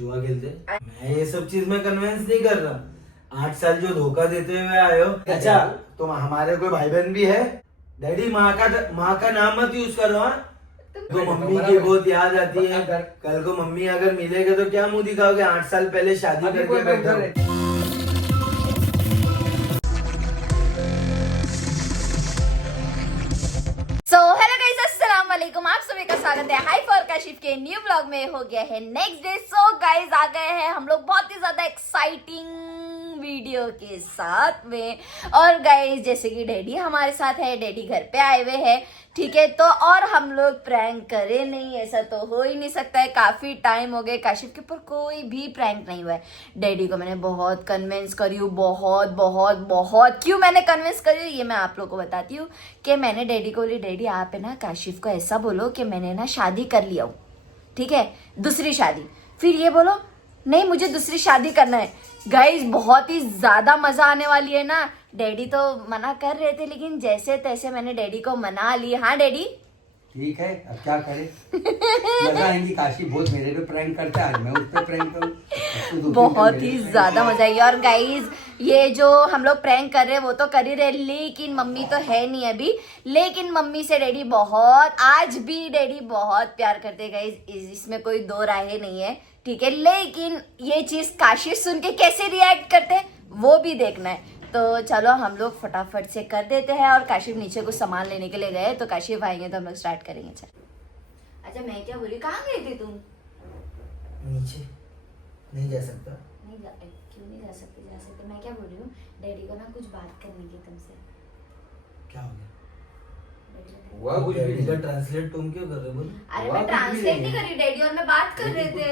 जुआ खेलते? मैं ये सब चीज में कन्विंस नहीं कर रहा। 8 साल जो धोखा देते हुए आए हो। अच्छा, तुम हमारे कोई भाई बहन भी है? डैडी माँ का नाम मत यूज करो। हाँ, तो मम्मी की बहुत याद आती है। कल को मम्मी अगर मिलेगा तो क्या मुंह दिखाओगे? 8 साल पहले शादी करके बैठा हो। हेलो गाइस, अस्सलाम वालेकुम। आप सभी का स्वागत है हाई फॉर काशिफ के न्यू ब्लॉग में। हो गया है नेक्स्ट डे। सो गाइस, आ गए हैं हम लोग बहुत ही ज्यादा एक्साइटिंग वीडियो के साथ में। और गाइस, जैसे कि डैडी हमारे साथ है, डैडी घर पे आए हुए हैं, ठीक है। तो और हम लोग प्रैंक करे नहीं, ऐसा तो हो ही नहीं सकता है। काफी टाइम हो गए काशिफ के ऊपर कोई भी प्रैंक नहीं हुआ है। डैडी को मैंने बहुत कन्विंस करी हूँ, बहुत बहुत बहुत। क्यों मैंने कन्विंस करी हूँ ये मैं आप लोगों को बताती हूँ। कि मैंने डैडी को बोली, डैडी आप है ना काशिफ को ऐसा बोलो कि मैंने ना शादी कर लिया हूँ, ठीक है, दूसरी शादी। फिर ये बोलो नहीं मुझे दूसरी शादी करना है। गाइस, बहुत ही ज्यादा मजा आने वाली है ना। डैडी तो मना कर रहे थे, लेकिन जैसे तैसे मैंने डैडी को मना लिया। हाँ डैडी, ठीक है, अब क्या करे। मजा आएंगी। काशी बहुत मेरे पे प्रैंक करता है, आज मैं उस पे प्रैंक करूं। बहुत ही ज्यादा मजा आएगी। और गाइज, ये जो हम लोग प्रैंक कर रहे हैं वो तो कर ही रहे, लेकिन मम्मी तो है नहीं अभी। लेकिन मम्मी से डैडी बहुत, आज भी डैडी बहुत प्यार करते हैं गाइज, इसमें कोई दो राहें नहीं है, ठीक है। लेकिन ये चीज काशी सुन के कैसे रिएक्ट करते हैं वो भी देखना है। तो चलो हम लोग फटाफट से कर देते हैं। और काशिफ नीचे कुछ सामान लेने के लिए गए, तो काशिफ आएंगे तो हम लोग स्टार्ट करेंगे। चल, अच्छा मैं क्या बोली, कहाँ गई थी तुम? नीचे नहीं जा सकता। क्यों नहीं जा सकते? मैं क्या बोल रही हूँ, डैडी को ना कुछ बात करनी थी तुमसे। क्या हो गया? वह कुछ भी डैडी का नहीं। ट्रांसलेट तुम क्यों कर रहे हो? बोलो। अरे मैं ट्रांसलेट नहीं कर रही, डैडी और मैं बात कर रहे थे।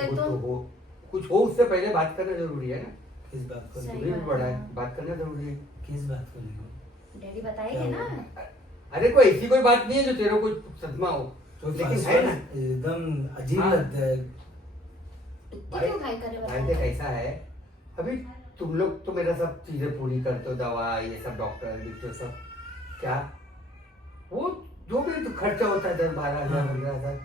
कुछ हो उससे पहले बात करना जरूरी है ना। किस बात को? सही तुम्हें भी बात बड़ा है। है, बात करना जरूरी है। किस बात को लेकर? डैडी बताएंगे ना। अरे कोई ऐसी कोई बात नहीं है जो तेरे को सदमा हो, तो लेकिन है ना। एकदम अजीब हाँ। लगता है। इतनी क्यों हाई करे भाई बता। देख ऐसा है, अभी तुम लोग तो मेरा सब चीजें पूरी करते हो, दवा ये सब, डॉक्टर दिखते सब। क्या वो जो भी तो खर्चा होता है 10-12 हजार 15 हजार,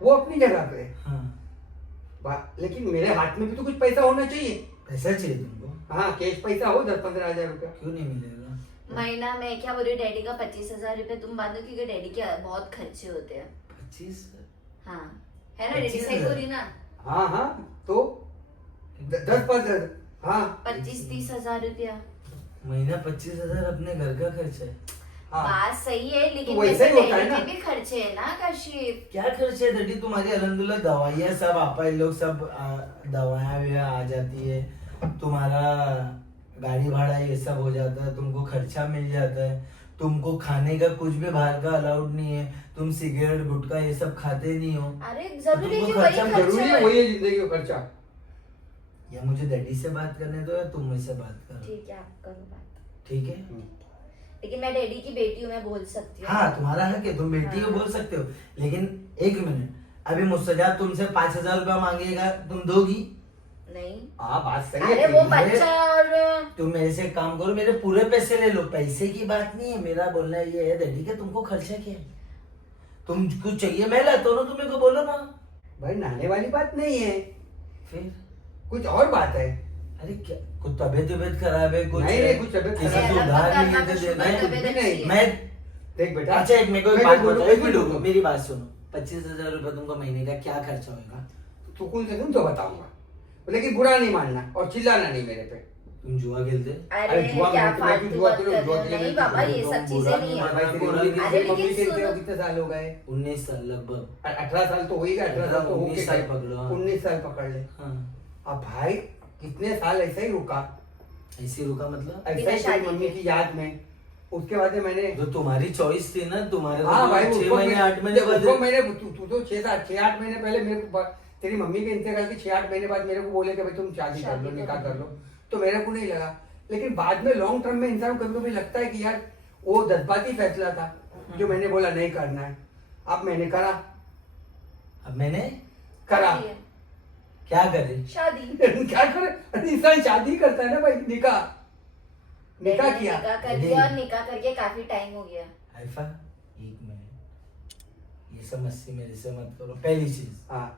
वो अपनी जगह पे है। हाँ, लेकिन मेरे हाथ में भी तो कुछ पैसा होना चाहिए। पैसा चाहिए तुमको? हाँ, कैश पैसा हो 10-15 हजार रुपया। क्यों नहीं मिलेगा? महीना में क्या बोल रही, डैडी का 25,000 रुपए तुम बांधो, क्योंकि डैडी के बहुत खर्चे होते हैं। 25? हाँ है ना, डैडी सही बोल रही ना। हाँ हाँ, तो 10-5 हाँ 25-30 हजार रुपया महीना 25,000 अपने घर का खर्चा है। हाँ। बात सही है, लेकिन तो वैसे वैसे ही होता है डैडी ना। के भी खर्चे है ना काशिफ। क्या खर्चे है डैडी तुम्हारी? अल्हम्दुलिल्लाह दवाइयाँ सब आपा इन लोग सब दवाइयाँ भी आ जाती है, तुम्हारा गाड़ी भाड़ा ये सब हो जाता है, तुमको खर्चा मिल जाता है, तुमको खाने का कुछ भी बाहर का अलाउड नहीं है, तुम सिगरेट गुटखा ये सब खाते नहीं हो। अरे जरूरी है कि तुमको वही खर्चा खर्चे जरूरी है, हो। वही है जिंदगी का खर्चा। या मुझे डैडी से बात करने दो या तुम मुझसे बात करो, ठीक है, आप करो बात। ठीक है? लेकिन मैं डैडी की बेटी हूँ, मैं बोल सकती हूँ। हाँ, तुम्हारा हक है, तुम बेटी हो, हाँ। बोल सकते हो। लेकिन एक मिनट, अभी मुस्तजाब तुमसे 5,000 रुपया मांगेगा, तुम दोगी? नहीं, हाँ बात सही अरे है वो तेरी। बच्चा है। और तुम मेरे से एक काम करो, मेरे पूरे पैसे ले लो, पैसे की बात नहीं है। मेरा बोलना ये है डैडी का, तुमको खर्चा क्या है? तुम कुछ चाहिए मैं लाता हूँ ना, तुम मेरे को बोलो ना। भाई नहाने वाली बात नहीं है, फिर कुछ और बात है। अरे क्या, कुछ तबीयत खराब है? कुछ नहीं, कुछ तबीयत किसी खराब से है। उधार अल्लाह नहीं पता लेते करना, देना कुछ है। तबीयत नहीं, अच्छी है। मैं देख बेटा, अच्छा एक मेरे को एक मैं बात बोलूं, बताओ, एक एक मिनट मिनट रुको, रुको। मेरी बात सुनो। 25,000 रुपया तुमको महीने का क्या खर्चा होगा? सुकून से सुन तो बताऊंगा, लेकिन बुरा नहीं मानना और चिल्लाना नहीं मेरे पे। तुम जुआ खेलते? अरे जुआ क्या में तो फालतू जुआ बात तो कर रहे हो? जुआ के लिए नहीं मैं बाबा, तो ये तुम सब बुरा चीजें नहीं नहीं माना। है। भाई तेरी बुरा मम्मी नहीं। अरे मम्मी लेकिन के सुनो। कितने साल हो गए? 19 साल लगभग। 18 साल तो हो ही गए, 18 साल तो हो 19 साल पकड़ो, हाँ। 19 साल पकड़ ले। हाँ, अब भाई कितने साल ऐसे ही रुका, ऐसी रुका मतलब? ऐसा बिना ही शादी तेरी मम्मी के। की याद में। उसके बाद में मैंने जो तुम्हारी चॉइस थी ना, तुम्हारे हाँ भाई 6 महीने 8 महीने बाद उसको मैंने तू तो 6-8 महीने पहले मेरे को तेरी मम्मी के इंतकाल के 6-8 महीने बाद मेरे को बोले कि भाई तुम शादी कर लो, निकाह कर लो। तो मेरे को नहीं लगा, लेकिन बाद में लॉन्ग टर्म में इंसान को कभी कभी लगता है कि यार वो जज्बाती फैसला था जो मैंने बोला नहीं करना है। अब मैंने करा, अब मैंने करा क्या करे? शादी। क्या करे, अरे इंसान शादी करता है ना भाई, निकाह निकाह किया। निकाह कर दिया, और निकाह करके काफी टाइम हो गया। हाइफा, एक मिनट, ये सब मस्ती मेरे से मत करो। पहली चीज, हाँ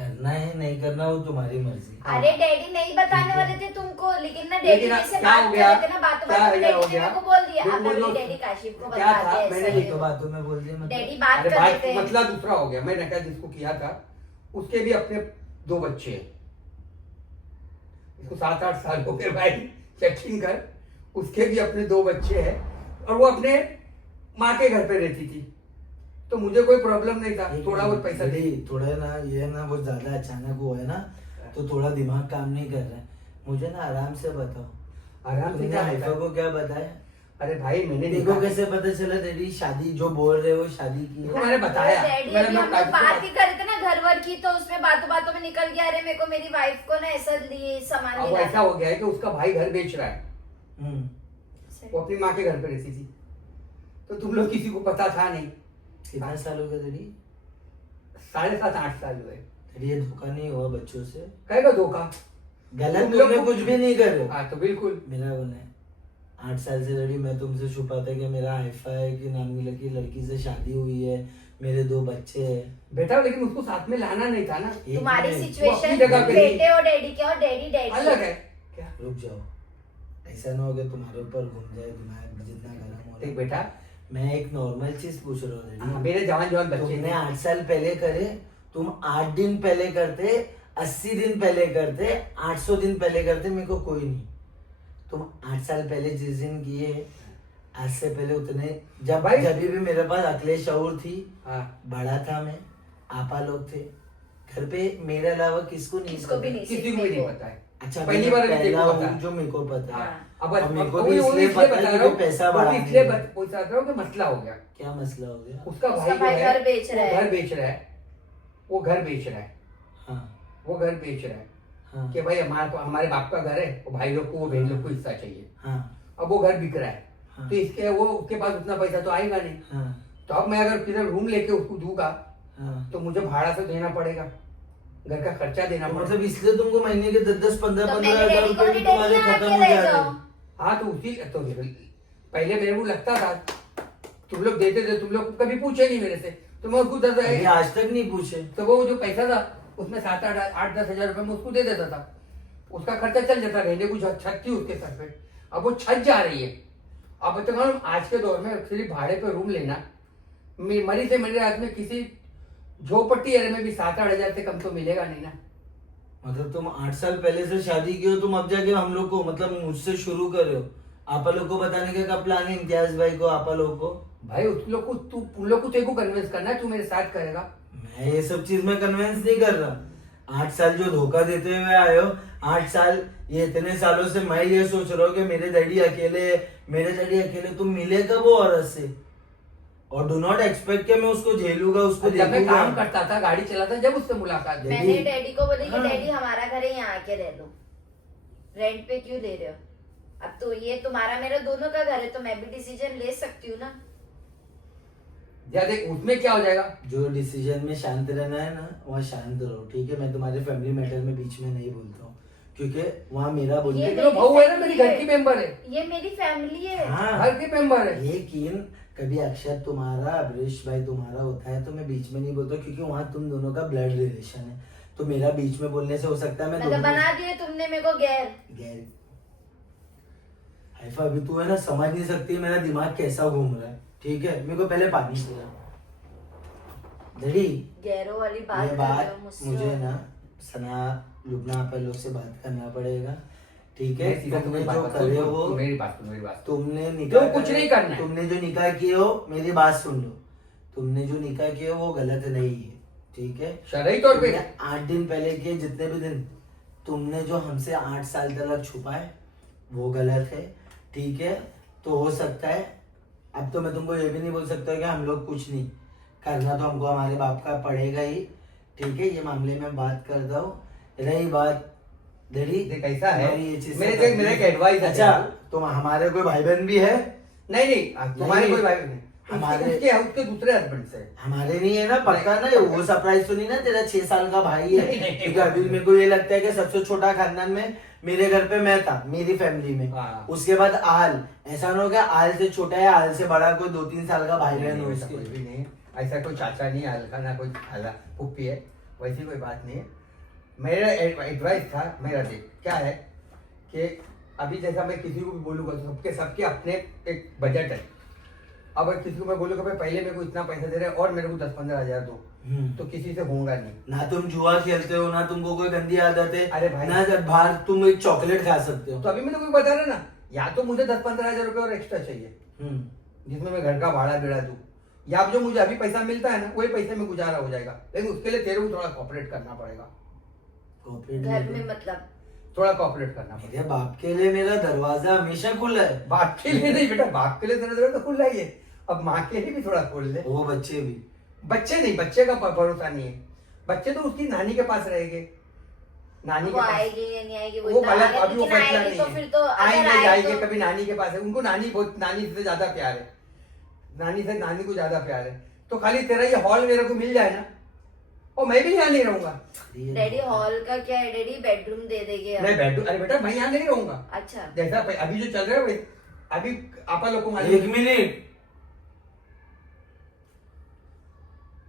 करना है नहीं करना वो तुम्हारी मर्जी। अरे डैडी नहीं बताने वाले थे तुमको, लेकिन ना डैडी लेकिन जैसे क्या बात हो कर गया? रहे थे ना, बातों क्या बातों में हो डैडी ने गया? मेरे को बोल दिया। वो अब जो- अभी डैडी काशिफ को क्या बताते था? हैं मैंने ऐसा एक ये। तो बातों में बोल दिया मतलब। डैडी बात अरे कर बात लेते हैं। मतलब दूसरा हो गया। मैंने कहा जिसको किया था उसके भी अपने 2 बच्चे हैं। इसको 7-8 साल हो गए भाई, चेकिंग कर। उसके भी अपने 2 बच्चे हैं और वो अपने माँ के घर पे रहती थी, तो मुझे कोई प्रॉब्लम नहीं था। थोड़ा बहुत पैसा दे। थोड़ा ना ये ना बहुत ज्यादा अचानक हुआ है ना, तो थोड़ा दिमाग काम नहीं कर रहा है। मुझे ना आराम से बताओ, आराम से तुमने क्या हाइफा बताया? को क्या बताया? अरे भाई मैंने देखो देखा कैसे पता चला तेरी शादी जो बोल रहे हो शादी की देखो है। मैंने बताया। डैडी मैंने अभी लोग हम लोग काफी बात ही कर रहे थे ना घर वर की, तो उसमें बातों बातों में निकल गया, अरे मेरे को मेरी वाइफ को ना ऐसा लिए सामान अब दिला। ऐसा हो गया है कि उसका भाई घर बेच रहा है। हम्म, वो अपनी माँ के घर पे रहती थी, तो तुम लोग किसी को पता था नहीं। कितना साल हो गया तेरी? 7.5-8 साल हुए। तेरी ये धोखा नहीं हुआ बच्चों से? कहेगा धोखा? गलत तुम लोग तुमने को- कुछ भी नहीं करे। हाँ तो बिल्कुल। मेरा बोला है 8 साल से लड़ी मैं तुमसे छुपाता कि मेरा हाइफा है कि नाम की लड़की से शादी हुई है, मेरे 2 बच्चे हैं। बेटा लेकिन उसको साथ में लाना नहीं था ना। एक तुम्हारी मिनट, वो सिचुएशन अपनी जगह पे बेटे और डैडी की और डैडी डैडी अलग है क्या? रुक जाओ, ऐसा ना हो कि तुम्हारे ऊपर घूम जाए दिमाग जितना गर्म हो रहा देख है। बेटा, मैं एक नॉर्मल चीज पूछ रहा हूँ हाँ, लड़ी। मेरे जवान जवान बच्चे तुमने हैं। 8 साल पहले करे, तुम 8 दिन पहले करते, 80 दिन पहले करते, 800 दिन पहले करते, मेरे को कोई नहीं। तुम 8 साल पहले जिस दिन किए, आज से पहले उतने जब भाई- जब भी मेरे पास अकले शऊर थी, हाँ बड़ा था मैं, आपा लोग थे घर पे, मेरे अलावा किसको नहीं किसको भी पता। नहीं, किसी को भी नहीं पता है। अच्छा पहली मैं बार अभी पहला देखो पता हूँ जो मेरे को पता है। हाँ। अब और मेरे को वो भी वो इसलिए इसलिए पता बता है रहा कि पैसा हूँ, वो बढ़ा इसलिए दिया। बता रहा हूँ कि मसला हो गया। क्या मसला हो गया? उसका उसका भाई जो भाई है, घर बेच रहा वो है। घर बेच रहा है। वो घर बेच रहा है। हाँ वो घर बेच रहा है हाँ कि भाई हमारे बाप का घर है, वो भाई लोग को वो बहन लोग को हिस्सा चाहिए। हाँ अब वो घर बिक रहा है, हाँ। तो इसके वो उसके पास उतना पैसा तो आएगा नहीं। हाँ तो अब मैं अगर किधर रूम लेके उसको दूंगा हाँ। तो मुझे भाड़ा तो देना पड़ेगा, घर का खर्चा देना तो पड़ेगा। मतलब इसलिए तुमको महीने के 10-10 तो 15-15 मैंने हजार डैडी को रुपए भी भी तुम्हारे डैडी खत्म आके हो ले जा रहे जाओ। हैं। हाँ तो उसी तो पहले मेरे को लगता था तुम लोग देते थे, तुम लोग कभी पूछे नहीं मेरे से, तो मैं उसको अभी आज तक नहीं पूछे। तो वो जो पैसा था उसमें 7-8-10 हजार रुपए में उसको दे देता था, उसका खर्चा चल जाता। रहने को छत थी उसके सर पे, अब वो छत जा रही है। अब तो मालूम आज के दौर में सिर्फ भाड़े पे रूम लेना मरी से मरी रात में किसी झोपट्टी एरिया में भी 7-8 हजार से कम तो मिलेगा नहीं ना। मतलब तुम 8 साल पहले से शादी की हो, तुम अब जाके हम लोग को मतलब मुझसे शुरू कर रहे हो। आपा लोग को बताने का क्या प्लान है? इम्तियाज भाई को, आपा लोग को? भाई उस लोग को उन लोग को तेरे को कन्विंस करना है, तू मेरे साथ करेगा। मैं ये सब चीज में कन्विंस नहीं कर रहा। 8 साल जो धोखा देते हुए आए हो, 8 साल ये इतने सालों से मैं ये सोच रहा हूँ कि मेरे डैडी अकेले, तुम मिले कब वो औरत से? और डू नॉट एक्सपेक्ट कि मैं उसको झेलूंगा, उसको जब मैं काम देखूंगा। करता था, गाड़ी चलाता, जब उससे मुलाकात हुई। मैंने डैडी को बोली कि हाँ। डैडी हमारा घर है, यहाँ आके रह लो, रेंट पे क्यों ले रहे हो? अब तो ये तुम्हारा मेरा दोनों का घर है, तो मैं भी डिसीजन ले सकती हूँ ना। या देख उसमें क्या हो जाएगा। जो डिसीजन में शांत रहना है ना, वहाँ शांत रहो, ठीक है? मैं तुम्हारे फैमिली मैटर में बीच में नहीं बोलता हूँ, क्योंकि वहाँ मेरा बोलने ये का- लेकिन वो बहू है ना, मेरी घर की मेंबर है, ये मेरी फैमिली है। हाँ घर की मेंबर है। लेकिन कभी अक्षर तुम्हारा, अमरीश भाई तुम्हारा होता है तो मैं बीच में नहीं बोलता, क्योंकि वहाँ तुम दोनों का ब्लड रिलेशन है। तो मेरा बीच में बोलने से हो सकता है मैं मतलब दोनों बना दिए तुमने मेरे को गैर। गैर हाइफा, अभी तू है ना समझ नहीं सकती मेरा दिमाग कैसा घूम रहा है, ठीक है? मेरे को पहले पानी पिला दड़ी। गैरों वाली बात ये कर रहे हो बात मुझसे। मुझे ना सना लुबना आप लोग से बात करना पड़ेगा, ठीक है? मैं सीधा तुमने तुम्हें जो बात करे करूं, हो, मेरी बात सुन, मेरी बात सुन। तुमने निकाह तो कुछ नहीं करना है। तुमने जो निकाह किए हो, मेरी बात सुन लो, तुमने जो निकाह किए हो वो गलत नहीं है, ठीक है? शरई तौर पे 8 दिन पहले के जितने भी दिन तुमने जो हमसे 8 साल तक छुपाए वो गलत है, ठीक है? तो हो सकता है, अब तो मैं तुमको ये भी नहीं बोल सकता कि हम लोग कुछ नहीं करना, तो हमको हमारे बाप का पड़ेगा ही, ठीक है? ये मामले में बात करता हूँ। रही बात दड़ी, देख ऐसा है, तुम्हारी ये चीज़ से मेरे देख मेरा एक एडवाइस है। अच्छा, तुम हमारे कोई भाई बहन भी है? नहीं तुम्हारे नहीं। कोई भाई नहीं, हमारे- उसके दूसरे हस्बैंड से। हमारे नहीं है ना, पक्का ना? वो सरप्राइज तो नहीं ना तेरा 6 साल का भाई है? नहीं, नहीं, ठीक है, अभी मेरे को ये लगता है कि सबसे छोटा खानदान में मेरे घर पे मैं था, मेरी फैमिली में। हाँ। उसके बाद आल, ऐसा ना हो गया आल से छोटा है, आल से बड़ा कोई 2-3 साल का भाई बहन हो ऐसा उसके। कोई भी नहीं, ऐसा कोई चाचा नहीं, हल्का ना कोई खाला फुप्पी है, वैसी कोई बात नहीं है। मेरा एडवाइस था, मेरा देख क्या है कि अभी जैसा मैं किसी को भी बोलूँगा तो सबके अपने एक बजट है। अब अगर किसी को मैं बोलूँगा भाई पहले मेरे को इतना पैसा दे रहे हैं और मेरे को 10-15 हज़ार दो, तो किसी से होगा नहीं। ना तुम जुआ खेलते हो, ना तुमको कोई गंदी आदत है, अरे भाई, ना बाहर तुम एक चॉकलेट खा सकते हो। तो अभी मैंने कोई बता रहा ना, या तो मुझे 10-15 हज़ार रुपये और एक्स्ट्रा चाहिए जिसमें मैं घर का भाड़ा बिड़ा दूँ, या जो मुझे अभी पैसा मिलता है ना वही पैसे में गुजारा हो जाएगा। लेकिन उसके लिए तेरे को थोड़ा कॉपरेट करना पड़ेगा। घर में मतलब थोड़ा कॉपरेट करना पड़ेगा। मेरे बाप के लिए मेरा दरवाजा हमेशा खुला है। बाप के लिए नहीं बेटा, बाप के लिए तेरा दरवाजा खुला ही है, अब माँ के लिए भी थोड़ा खोल ले। वो बच्चे भी, बच्चे नहीं, बच्चे का भरोसा नहीं है। बच्चे तो उसकी नानी के पास रहेंगे, नानी के वो पास। आएगी या नहीं आएगी वो इतना गलत, आगे, अभी वो लेकिन फैसला आएगी नहीं तो है। फिर तो अगर आएंगे आए जाएंगे, तो कभी नानी के पास है, उनको नानी बहुत, नानी से ज्यादा प्यार है, नानी को ज्यादा प्यार है। तो खाली तेरा ये हॉल मेरे को मिल जाए ना, और मैं भी यहाँ नहीं रहूंगा। डैडी हॉल का क्या है डैडी, बेडरूम दे देंगे हम। मैं बेडरूम, अरे बेटा मैं यहाँ नहीं रहूंगा। अच्छा जैसा अभी जो चल रहा है अभी आपा लोग को मालूम एक मिनट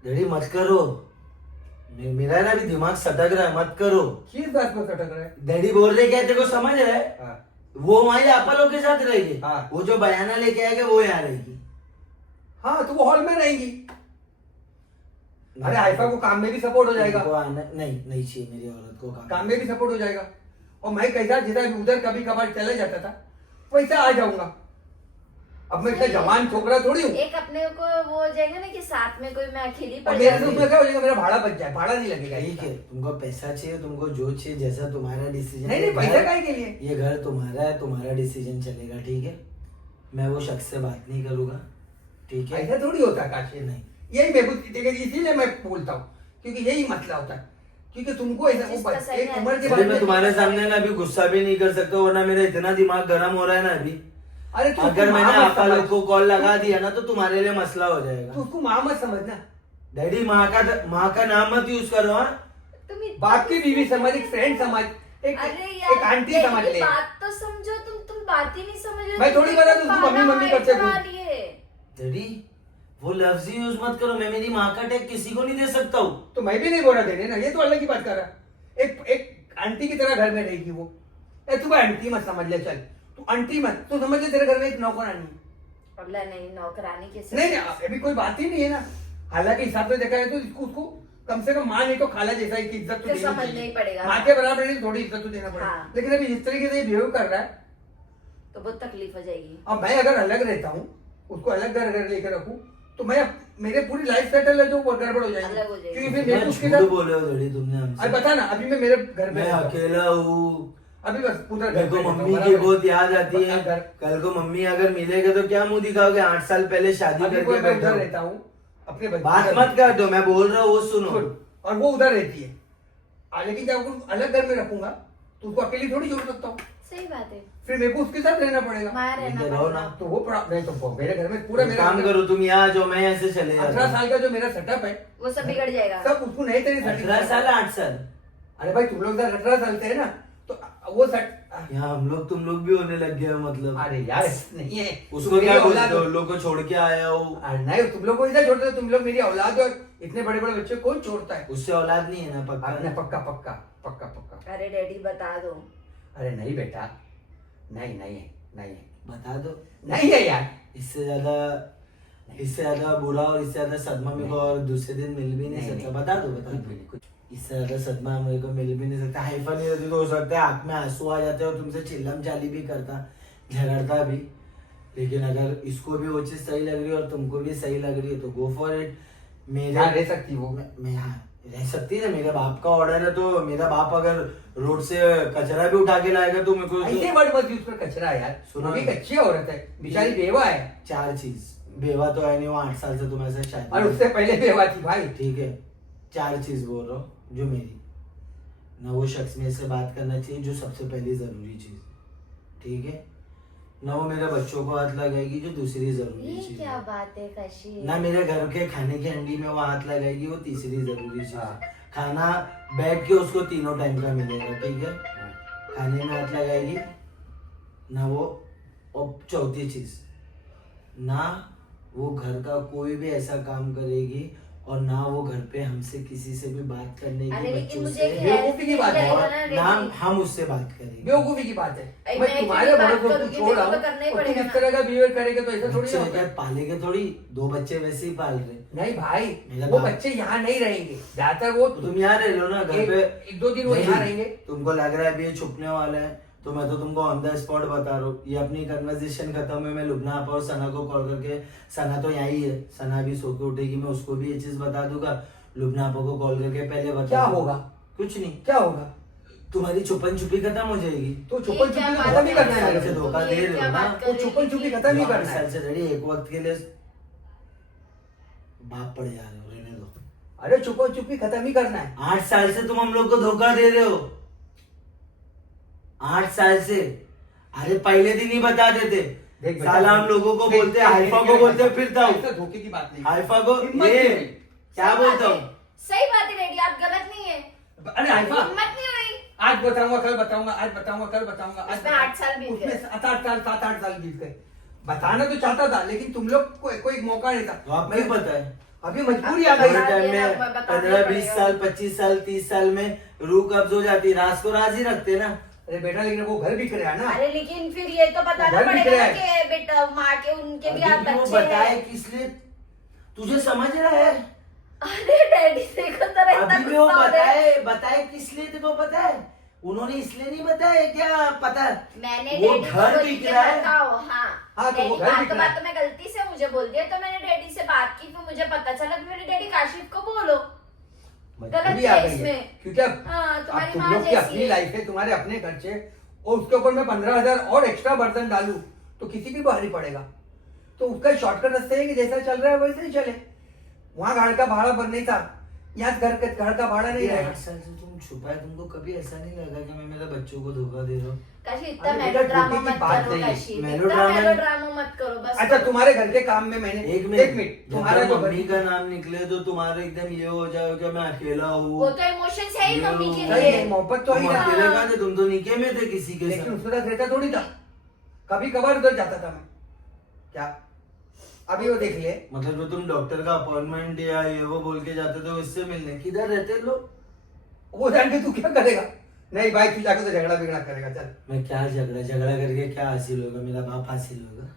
डैडी मत करो, मेरा ना अभी दिमाग सटक रहा है, मत करो। किस बात को सटक रहा है? डैडी बोल रहे क्या, तेरे को समझ रहा है? हाँ। वो वहीं आपा लोग के साथ रहेगी। हाँ। वो जो बयाना लेके आएगा वो यहाँ रहेगी। हाँ तो वो हॉल में रहेंगी। अरे हाइफा को काम में भी सपोर्ट हो जाएगा, नहीं चाहिए मेरी औरत को काम में भी सपोर्ट हो जाएगा। और मैं कैसा जैसा उधर कभी कभार चले जाता था वैसा आ जाऊंगा। अब मैं इतना जवान छोकरा थोड़ी हूँ। एक अपने को वो हो जाएगा ना कि साथ में कोई, मैं अकेली पड़ और मेरे से जाऊंगी। उसमें क्या हो जाएगा, मेरा भाड़ा बच जाए, भाड़ा नहीं लगेगा। ठीक है, तुमको पैसा चाहिए, तुमको जो चाहिए, जैसा तुम्हारा डिसीजन। नहीं पैसा काहे के लिए? ये घर तुम्हारा है, तुम्हारा डिसीजन चलेगा, ठीक है? मैं वो शख्स से बात नहीं करूंगा, ठीक है? ऐसा थोड़ी होता काशी, नहीं। यही मैं इसीलिए मैं बोलता हूँ, क्योंकि यही मसला होता है। क्योंकि तुमको ऐसा जिसका सही एक है। उम्र के अरे बाद मैं तुम्हारे सामने ना अभी गुस्सा भी नहीं कर सकता, वरना मेरा इतना दिमाग गर्म हो रहा है ना अभी। अरे तू अगर उसको मैंने माँ मत आपा समझ। लोग को कॉल लगा दिया ना तो तुम्हारे लिए मसला हो जाएगा। तू उसको माँ मत समझना। डैडी माँ का नाम मत यूज करो। हाँ, तुम इतना बाप की बीवी समझ, एक फ्रेंड समझ, एक अरे यार एक आंटी डैडी समझ की ले। बात तो समझो, तुम बात ही नहीं समझ रहे। मैं थोड़ी बता दूं, तुम मम्मी मम्मी करते हो। डैडी वो लफ्ज ही यूज मत करो। मैं मेरी माँ का टैग किसी को नहीं दे सकता हूँ। तो मैं भी नहीं बोल रहा देने ना, ये तो अलग की बात कर रहा। एक आंटी की तरह घर में रहेगी वो। तू आंटी मत समझ ले, चल तू आंटी मत, तू समझ ले तेरे घर में एक नौकरानी है। अल्लाह नहीं, नौकरानी कैसे? नहीं अभी कोई बात ही नहीं है ना। हालांकि हिसाब से देखा है तो उसको कम से कम माँ नहीं तो खाला जैसा की इज्जत तो तो देनी समझना चाहिए। ही पड़ेगा। माँ के बराबर नहीं, थोड़ी इज्जत तो देना पड़ेगा। हाँ। लेकिन अभी इस तरीके से बिहेव कर रहा है, तो बहुत तकलीफ हो जाएगी। अब मैं अगर अलग रहता हूँ, उसको अलग घर लेकर रखूँ, तो मैं मेरे पूरी लाइफ सेटल है जो वो गड़बड़ हो जाएगी। अलग हो जाएगी। क्योंकि फिर मेरे को उसके झूठ साथ, बोल रहे हो डैडी तुमने हमसे। अरे बता ना, अभी मैं मेरे घर में मैं रहता हूँ। अकेला हूँ। अभी बस पूरा मेरे को में रहता हूँ, मम्मी की बराबर। बहुत याद आती है। घर- कल को मम्मी अगर मिलेगा तो क्या मुंह दिखाओगे? 8 साल पहले शादी अभी करके कोई मैं बैठा उधर हूँ। रहता हूँ अपने बच्चे बात के मत घर। कर दो, मैं बोल रहा हूँ वो सुनो। सुन, और वो उधर रहती है। लेकिन जब उसको अलग घर में रखूंगा तो उसको अकेली थोड़ी छोड़ सकता हूँ, सही बात है, फिर मेरे को उसके साथ रहना पड़ेगा। वहाँ रहना इधर आओ पड़ेगा। ना। तो वो नहीं तो मेरे घर में पूरा एक मेरा काम करो, तुम यहाँ जो मैं ऐसे चले 18 साल का जो मेरा सेटअप है वो सब बिगड़ जाएगा। सब उसको नहीं तेरी 18 साल 8 साल अरे भाई तुम लोग 18 साल से है ना, तो वो सेट। यहाँ हम लोग तुम लोग भी होने लग गए हो मतलब। अरे यार नहीं है, उसको तुम क्या मेरी बोलते औलाद हो? हो। लोग को छोड़ के आया हूँ। अरे नहीं, तुम लोग को इधर छोड़ते हो, तुम लोग मेरी औलाद हो। इतने बड़े बड़े बच्चे कौन छोड़ता है? उससे औलाद नहीं है ना पक्का? अरे पक्का पक्का पक्का पक्का। अरे डैडी बता दो। अरे नहीं बेटा, नहीं नहीं है, नहीं है, बता दो। नहीं है यार। इससे ज्यादा बुरा और इससे ज्यादा सदमा मेरे को और दूसरे दिन मिल भी नहीं सकता। बता दो बता कुछ दो। भी नहीं, कुछ। इससे ज्यादा सदमा मेरे को मिल भी नहीं सकता। हाइफा नहीं रहती तो हो सकता है आंख में आंसू आ जाते और तुमसे चिल्लम चाली भी करता, झगड़ता भी। लेकिन अगर इसको भी वो चीज सही लग रही है और तुमको भी सही लग रही है तो गो फॉर इट। यहाँ रह सकती वो। मैं यहाँ रह सकती है ना, मेरे बाप का ऑर्डर है तो मेरा बाप अगर रोड से कचरा भी उठा के लाएगा तो मेरे को ऐसे वर्ड मत यूज कर, कचरा है यार। सुनो। वो भी एक अच्छी औरत है, बेचारी बेवा है। 4 चीज। बेवा तो है नहीं, वो 8 साल से तुम्हारे साथ शादी और उससे पहले बेवा थी भाई। ठीक है, 4 चीज बोल रहा हूँ जो मेरी ना, वो शख्स मेरे से बात करना चाहिए जो सबसे पहली जरूरी चीज, ठीक है? ना वो मेरे बच्चों को हाथ लगाएगी जो दूसरी जरूरी ये चीज क्या है। बात है कशी? ना मेरे घर के खाने की हंडी में वो हाथ लगाएगी, वो तीसरी जरूरी चीज है। हाँ। खाना बैठ के उसको तीनों टाइम का मिलेगा, ठीक है? खाने में हाथ लगाएगी ना वो। और चौथी चीज, ना वो घर का कोई भी ऐसा काम करेगी और ना वो घर पे हमसे किसी से भी बात करने की, अरे लेकिन बच्चों मुझे से एक बेवकूफी की बात है। हेल्प और चाहिए ना ना, हम उससे बात करेंगे। बेवकूफी की बात है। मैं मैं क्यों तुम्हारे बात भरोसे करूंगी? को छोड़ रहा मेरे को हूँ तो करना ही और तुम पड़ेगा इस तरह का बिहेवियर करेंगे तो ऐसा थोड़ी बच्चे ना होता क्या है। पालेंगे थोड़ी, 2 बच्चे वैसे ही पाल रहे। नहीं भाई, मेरा वो बाप- बच्चे यहाँ नहीं रहेंगे, ज्यादातर वो तो तुम यहाँ रह लो ना घर पे। 1-2 दिन वो नहीं, यहाँ रहेंगे। तुमको लग रहा है अभी ये छुपने वाले हैं, तो मैं तो तुमको ऑन द स्पॉट बता रहा हूँ। ये अपनी कन्वर्सेशन खत्म है, मैं लुबना आपा और सना को कॉल करके, सना तो यहाँ ही है, सना भी सो के उठेगी, मैं उसको भी ये चीज बता दूंगा। लुबना आपा को कॉल करके पहले बता क्या दूंगा। होगा? कुछ नहीं, क्या होगा? तुम्हारी छुपन छुपी खत्म हो जाएगी। तो ये छुपन क्या छुपी बात खत्म ही करना है? है से मेरे को। धोखा तुम दे ये रहे क्या हो ना? बात कर वो रहे हो छुपन छुपी कि- खत्म ही 8 करना साल है। से रेडी, एक वक्त के लिए बाप पड़ जा रहे हो, रहने दो। अरे छुपन छुपी खत्म ही करना है। 8 साल से तुम हम लोग को धोखा दे रहे हो, 8 साल से। अरे पहले दिन ही बता देते। देख बेटा, साला हम लोगों को बोलते हैं, हाइफा को बोलते हैं, फिरता हूँ ऐसा धोखे की बात नहीं। हाइफा को, हिम्मत ये नहीं हुई। क्या सही बोलता बात हूँ। है, सही बात है डैडी, आप गलत नहीं है। अरे हाइफा, हिम्मत नहीं हुई। आज बताऊंगा, कल बताऊंगा, आज बताऊंगा, कल बताऊंगा। आज उसमें 8 साल बीत उसमें गए। 7-8 साल बीत गए। बताना तो चाहता था, लेकिन तुम लोग को कोई मौका नहीं था। तो आप क्यों पता है? अभी मजबूरी आ बता गई। टाइम दिया में ना, बताना 15-20 पड़ेगा। साल, 25 साल, 30 साल में रूह कब्ज हो जाती, राज को राज ही रखते ना। अरे बेटा, लेकिन वो घर बिक रहा है ना। अरे लेकिन फिर ये तो बताना घर बिक पड़ेगा रहा ना कि बेटा माँ के उनके भी आप अभी क्यों बच्चे बताए, हैं। किस लिए? तुझे समझ रहा है? अरे डैडी देखो तो रहता अभी भी वो गुस्सा हो रहा है। बताए किस लिए तेरे को पता है? उन्होंने इसलिए नहीं बताया क्या? पता है मैंने वो डैडी को घर बोली बिक कि रहा है। बताओ, हाँ, हाँ तो वो डैडी घर बिक रहा है। बात में गलती से मुझे बोल दिया, तो मैंने डैडी से बात की, फिर मुझे पता चला कि मेरे डैडी काशिफ को बोलो। गलत मजबूरी आ है गई है। इसमें। क्योंकि अब हाँ, अब तुम्हारी तुम माँ लोग की जैसी अपनी है। लाइफ है, तुम्हारे अपने खर्चे, और उसके ऊपर मैं 15,000 और एक्स्ट्रा बर्तन डालू तो किसी की भारी पड़ेगा। तो उसका शॉर्टकट रास्ता है कि जैसा चल रहा है वैसे ही चले। वहां घर का भाड़ा भर नहीं था, यहाँ घर का भाड़ा नहीं ये रहेगा। 8 साल से तुम छुपाए, तुमको कभी ऐसा नहीं लगा कि मैं मेरे बच्चों को धोखा दे रहा हूँ? काशिफ इतना अरे बेटा, मेलोड्रामा धोखे की मत बात करो नहीं है। काशिफ, इतना मेलोड्रामा- मेलोड्रामा मत करो बस। अच्छा, तुम्हारे घर के काम में मैंने एक एक मिनट, मिनट जब तुम्हारा जो मम्मी का नाम निकले तो तुम्हारे एकदम ये हो जाओ कि मैं अकेला हूँ। वो तो इमोशंस है ही ये मम्मी के सही है, लिए। मोहब्बत तो तुम ही ना। अकेले कहाँ थे? तुम तो नीचे में थे किसी के लेकिन साथ। उसके साथ रहता थोड़ी था, कभी कभार उधर जाता था मैं। क्या अभी वो देख ले। मतलब जो तुम डॉक्टर का अपॉइंटमेंट या ये वो बोल के जाते थे इससे मिलने, किधर रहते लोग? वो जान के तू क्या करेगा? नहीं भाई, तू जाकर तो झगड़ा बिगड़ा करेगा। चल, मैं क्या झगड़ा करके क्या हासिल होगा? मेरा बाप हासिल होगा।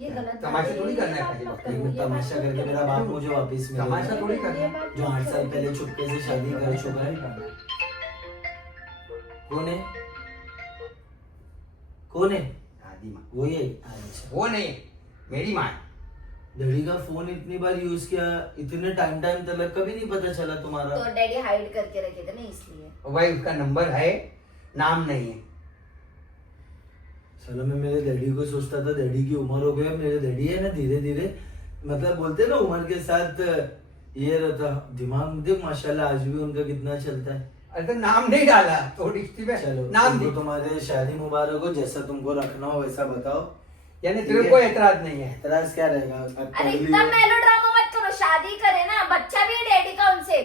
ये गलत बात तमाशा है, थोड़ी ये करना है बात भाई, मत बाप करो, लेकिन ये बात तमाशा मत करके करो। मेरा बाप मुझे वापिस तमाशा मिलेगा। थोड़ी करना है। जो 8 साल पहले चुपके से शादी कर चुका है। कौन है? कौन है? दादी माँ वही है। अच्छा, वो नहीं, मेरी माँ है। डैडी का फोन इतनी बार यूज किया, इतने टाइम तक कभी नहीं पता चला तुम्हारा? तो डैडी हाइड करके रखे थे ना इसलिए। और भाई उसका नंबर है, नाम नहीं है। चलो, मैं मेरे डैडी को सोचता था, डैडी की उम्र हो गई, अब मेरे डैडी है ना धीरे धीरे, मतलब बोलते हैं ना उम्र के साथ ये रहता, दिमाग देख माशाल्लाह आज भी उनका कितना चलता है। अरे तो नाम नहीं डाला तो डिस्ट्री में चलो, नाम तुमको दी। तुम्हारे शादी मुबारक हो, जैसा तुमको रखना हो वैसा बताओ। यानी ठीक तेरे है। को एतराज नहीं है। एतराज क्या रहेगा? अरे इतना मेलोड्रामा मत करो, शादी करे ना, बच्चा भी है डैडी का उनसे।